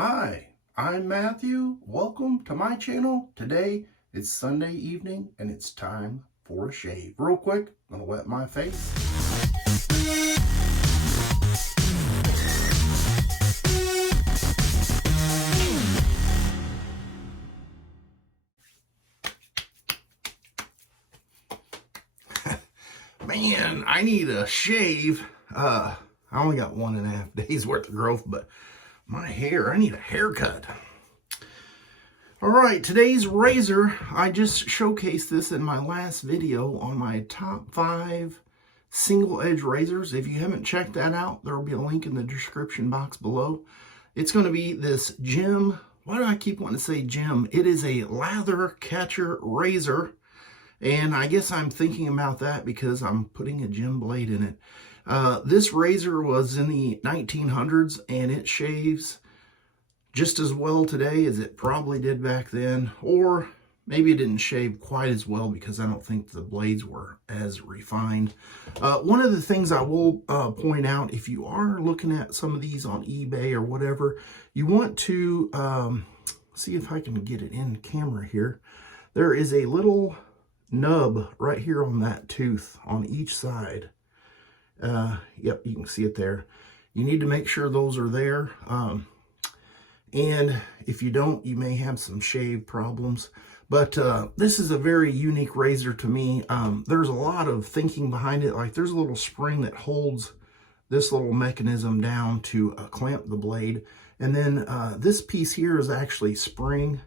Hi, I'm Matthew. Welcome to my channel. Today it's Sunday evening and it's time for a shave. Real quick, I'm gonna wet my face. Man, I need a shave. I only got 1.5 days worth of growth, but my hair, I need a haircut. All right, today's razor, I just showcased this in my last video on my top 5 single edge razors. If you haven't checked that out, there will be a link in the description box below. It's going to be this Jim, why do I keep wanting to say Jim? It is a Lather Catcher razor. And I guess I'm thinking about that because I'm putting a Jim blade in it. This razor was in the 1900s and it shaves just as well today as it probably did back then, or maybe it didn't shave quite as well because I don't think the blades were as refined. One of the things I will point out, if you are looking at some of these on eBay or whatever, you want to see if I can get it in camera here. There is a little nub right here on that tooth on each side. Yep, you can see it there. You need to make sure those are there. And if you don't, you may have some shave problems. But this is a very unique razor to me. There's a lot of thinking behind it. Like there's a little spring that holds this little mechanism down to clamp the blade. And then this piece here is actually spring.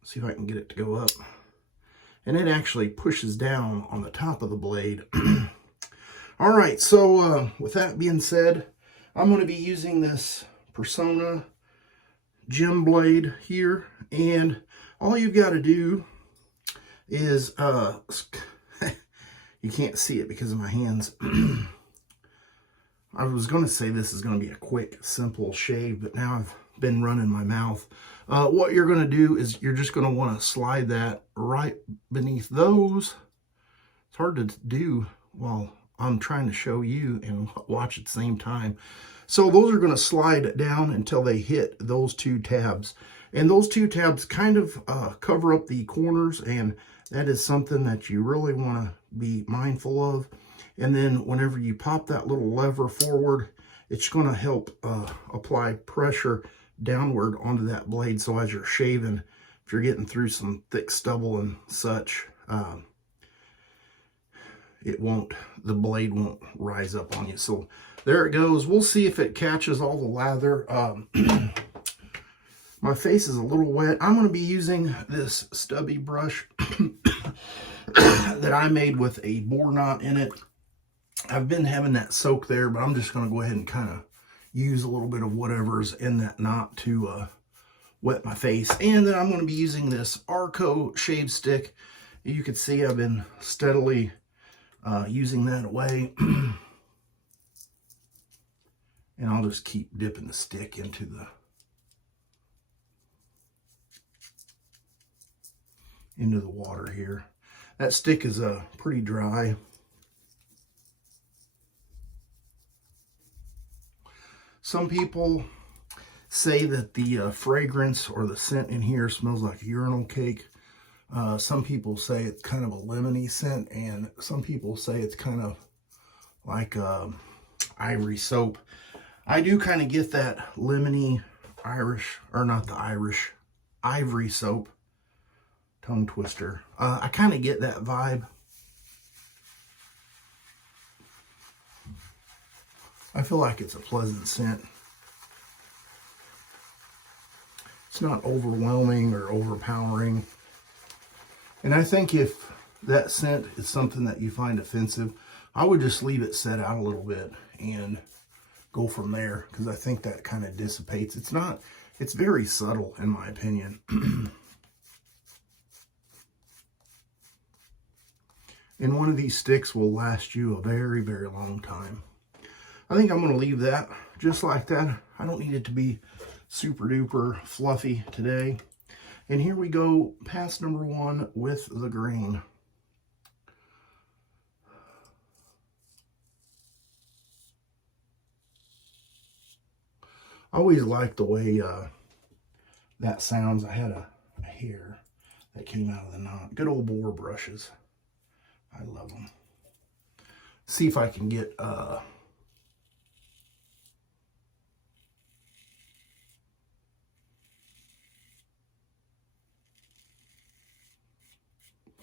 Let's see if I can get it to go up. And it actually pushes down on the top of the blade. All right, so with that being said, I'm going to be using this Persona Jim blade here, and all you've got to do is you can't see it because of my hands. I was going to say this is going to be a quick, simple shave, but now I've been running my mouth. What you're going to do is you're just going to want to slide that right beneath those. It's hard to do while I'm trying to show you and watch at the same time. So those are going to slide down until they hit those 2 tabs. And those 2 tabs kind of cover up the corners, and that is something that you really want to be mindful of. And then whenever you pop that little lever forward, it's going to help apply pressure downward onto that blade. So as you're shaving, if you're getting through some thick stubble and such, the blade won't rise up on you. So there it goes. We'll see if it catches all the lather. My face is a little wet. I'm going to be using this stubby brush that I made with a bore knot in it. I've been having that soak there, but I'm just going to go ahead and kind of use a little bit of whatever's in that knot to wet my face. And then I'm going to be using this Arco shave stick. You can see I've been steadily using that away. And I'll just keep dipping the stick into the water here. That stick is pretty dry. Some people say that the fragrance or the scent in here smells like urinal cake. Some people say it's kind of a lemony scent, and some people say it's kind of like ivory soap. I do kind of get that lemony ivory soap, tongue twister. I kind of get that vibe. I feel like it's a pleasant scent. It's not overwhelming or overpowering. And I think if that scent is something that you find offensive, I would just leave it set out a little bit and go from there, because I think that kind of dissipates. It's very subtle in my opinion. And one of these sticks will last you a very, very long time. I think I'm going to leave that just like that. I don't need it to be super duper fluffy today. And here we go, pass number 1 with the grain. I always liked the way that sounds. I had a hair that came out of the knot. Good old boar brushes. I love them. See if I can get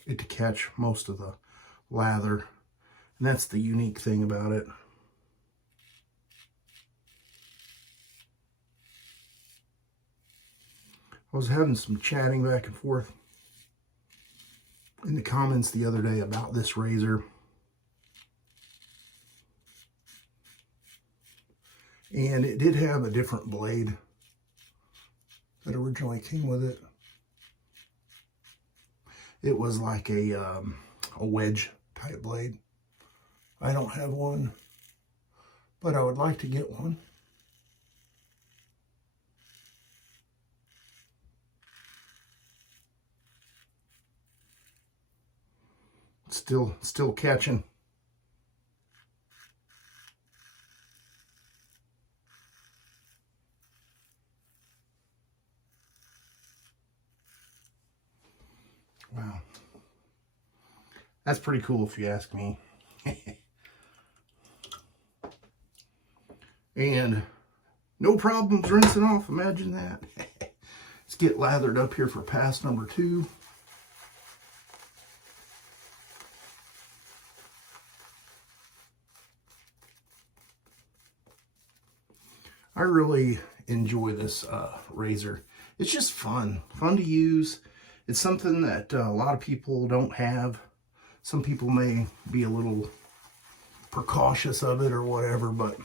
it to catch most of the lather. And that's the unique thing about it. I was having some chatting back and forth in the comments the other day about this razor. And it did have a different blade that originally came with it. It was like a wedge type blade. I don't have one, but I would like to get one. Still catching. Wow. That's pretty cool if you ask me. And no problems rinsing off, imagine that. Let's get lathered up here for pass number 2. I really enjoy this razor. It's just fun to use. It's something that a lot of people don't have. Some people may be a little precautious of it or whatever, but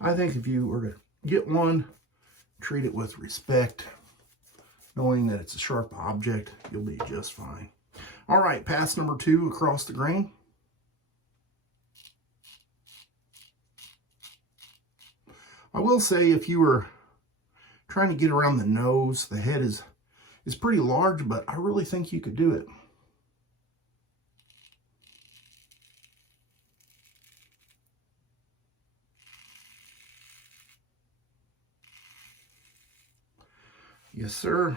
I think if you were to get one, treat it with respect, knowing that it's a sharp object, you'll be just fine. All right, pass number 2 across the grain. I will say, if you were trying to get around the nose, the head is pretty large, but I really think you could do it. Yes, sir.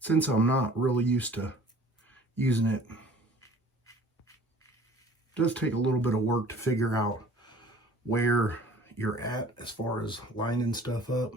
Since I'm not really used to using it, it does take a little bit of work to figure out where you're at as far as lining stuff up.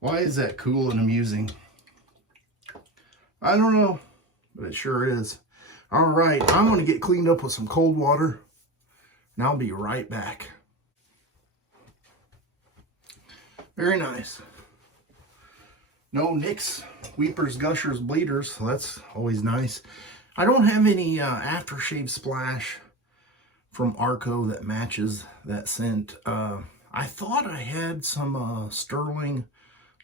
Why is that cool and amusing? I don't know, but it sure is. All right, I'm going to get cleaned up with some cold water, and I'll be right back. Very nice. No nicks, weepers, gushers, bleeders, so that's always nice. I don't have any aftershave splash from Arco that matches that scent. I thought I had some sterling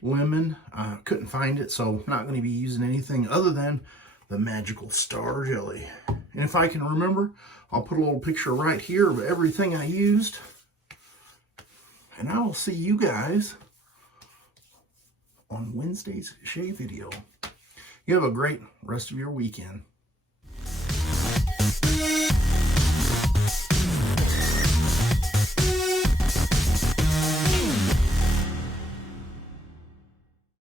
lemon. Couldn't find it, so I'm not going to be using anything other than the magical star jelly. And if I can remember, I'll put a little picture right here of everything I used. And I will see you guys on Wednesday's shave video. You have a great rest of your weekend.